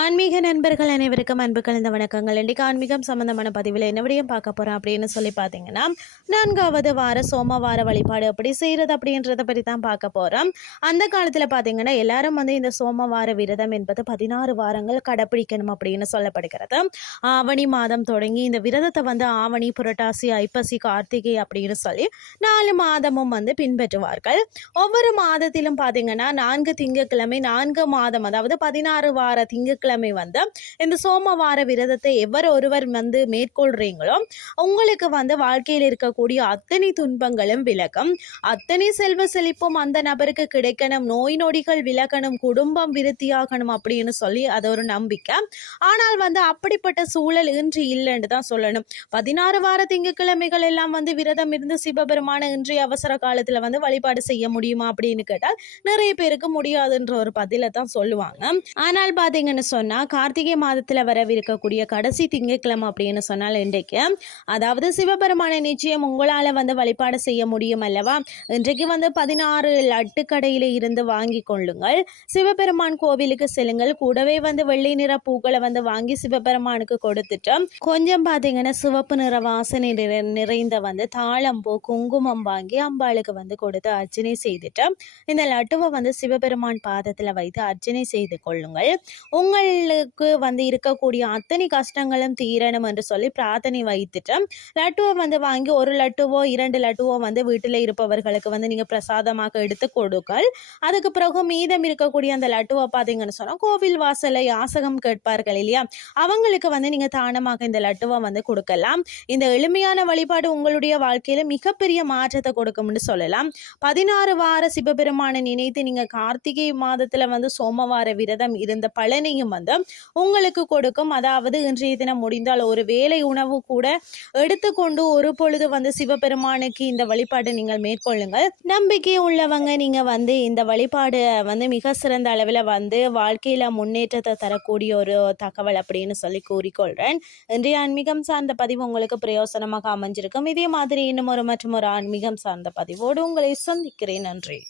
ஆன்மீக நண்பர்கள் அனைவருக்கும் அன்பு கலந்த வணக்கங்கள். இன்றைக்கு ஆன்மீகம் சம்பந்தமான பதிவில் என்ன விடயம் பார்க்க போகிறோம் அப்படின்னு சொல்லி பார்த்தீங்கன்னா, 4வது வார சோமவார வழிபாடு எப்படி செய்கிறது அப்படின்றத பற்றி தான் பார்க்க போகிறோம். அந்த காலத்தில் பார்த்தீங்கன்னா எல்லாரும் இந்த சோமவார விரதம் என்பது 16 வாரங்கள் கடைப்பிடிக்கணும் அப்படின்னு சொல்லப்படுகிறது. ஆவணி மாதம் தொடங்கி இந்த விரதத்தை ஆவணி, புரட்டாசி, ஐப்பசி, கார்த்திகை அப்படின்னு சொல்லி 4 மாதமும் பின்பற்றுவார்கள். ஒவ்வொரு மாதத்திலும் பார்த்தீங்கன்னா 4 திங்கட்கிழமை 4 மாதம், அதாவது 16 வார திங்கட்கிழமை இந்த சோமவார விரதத்தை ஒருவர் மேற்கொள்றீங்களோ உங்களுக்கு வாழ்க்கையில் இருக்கக்கூடிய அத்தனை துன்பங்களும் விலகும், அத்தனை செல்வ செழிப்பும் அந்த நபருக்கு கிடைக்கணும், நோய் நொடிகள் விலகணும், குடும்பம் விருத்தியாகணும் அப்படின்னு சொல்லி அது ஒரு நம்பிக்கை. ஆனால் அப்படிப்பட்ட சூழல் இன்று இல்லைன்னு தான் சொல்லணும். 16 வார திங்கட்கிழமைகள் எல்லாம் விரதம் இருந்து சிவபெருமான இன்றைய அவசர காலத்துல வழிபாடு செய்ய முடியுமா அப்படின்னு கேட்டால் நிறைய பேருக்கு முடியாதுன்ற ஒரு பதிலை தான் சொல்லுவாங்க. ஆனால் பாத்தீங்கன்னு சொன்னா கார்த்திகை மாதத்துல வரவிருக்கக்கூடிய கடைசி திங்கட்கிழமை அப்படின்னு சொன்னால் இன்றைக்கு, அதாவது சிவபெருமான நிச்சயம் உங்களால வழிபாடு செய்ய முடியும் அல்லவா. இன்றைக்கு 16 லட்டு கடையில இருந்து வாங்கி கொள்ளுங்கள், சிவபெருமான் கோவிலுக்கு செல்லுங்கள், கூடவே வெள்ளை நிற பூக்களை வாங்கி சிவபெருமானுக்கு கொடுத்துட்டு கொஞ்சம் பாத்தீங்கன்னா சிவப்பு நிற வாசனை நிறைந்த தாளம்பூ, குங்குமம் வாங்கி அம்பாளுக்கு கொடுத்து அர்ச்சனை செய்துட்டு இந்த லட்டுவை சிவபெருமான் பாதத்துல வைத்து அர்ச்சனை செய்து கொள்ளுங்கள். உங்களுக்கு இருக்கக்கூடிய அத்தனை கஷ்டங்களும் தீரணும் என்று சொல்லி பிரார்த்தனை வைத்துட்டு லட்டுவை வாங்கி ஒரு லட்டுவோ 2 லட்டுவோ வீட்டில் இருப்பவர்களுக்கு நீங்கள் பிரசாதமாக எடுத்து கொடுங்கள். அதுக்கு பிறகு மீதம் இருக்கக்கூடிய அந்த லட்டுவை பார்த்தீங்கன்னு சொன்னால் கோவில் வாசலை யாசகம் கேட்பார்கள் இல்லையா, அவங்களுக்கு நீங்கள் தானமாக இந்த லட்டுவை கொடுக்கலாம். இந்த எளிமையான வழிபாடு உங்களுடைய வாழ்க்கையில மிகப்பெரிய மாற்றத்தை கொடுக்கும்னு சொல்லலாம். 16 வார சிவபெருமானை நினைத்து நீங்கள் கார்த்திகை மாதத்துல சோமவார விரதம் இருந்த பலனையும் உங்களுக்கு கொடுக்கும். அதாவது இன்றைய தினம் முடிந்தால் ஒரு வேளை உணவு கூட எடுத்துக்கொண்டு ஒரு பொழுது சிவபெருமானுக்கு இந்த வழிபாடு நீங்கள் மேற்கொள்ளுங்கள். நம்பிக்கை உள்ளவங்க நீங்க இந்த வழிபாடு மிக சிறந்த அளவில் வாழ்க்கையில முன்னேற்றத்தை தரக்கூடிய ஒரு தகவல் அப்படின்னு சொல்லி கூறிக்கொள்றேன். இன்றைய ஆன்மீகம் சார்ந்த பதிவு உங்களுக்கு பிரயோசனமாக அமைஞ்சிருக்கும். இதே மாதிரி இன்னும் மற்றும் ஒரு ஆன்மீகம் சார்ந்த பதிவோடு உங்களை சந்திக்கிறேன். நன்றி.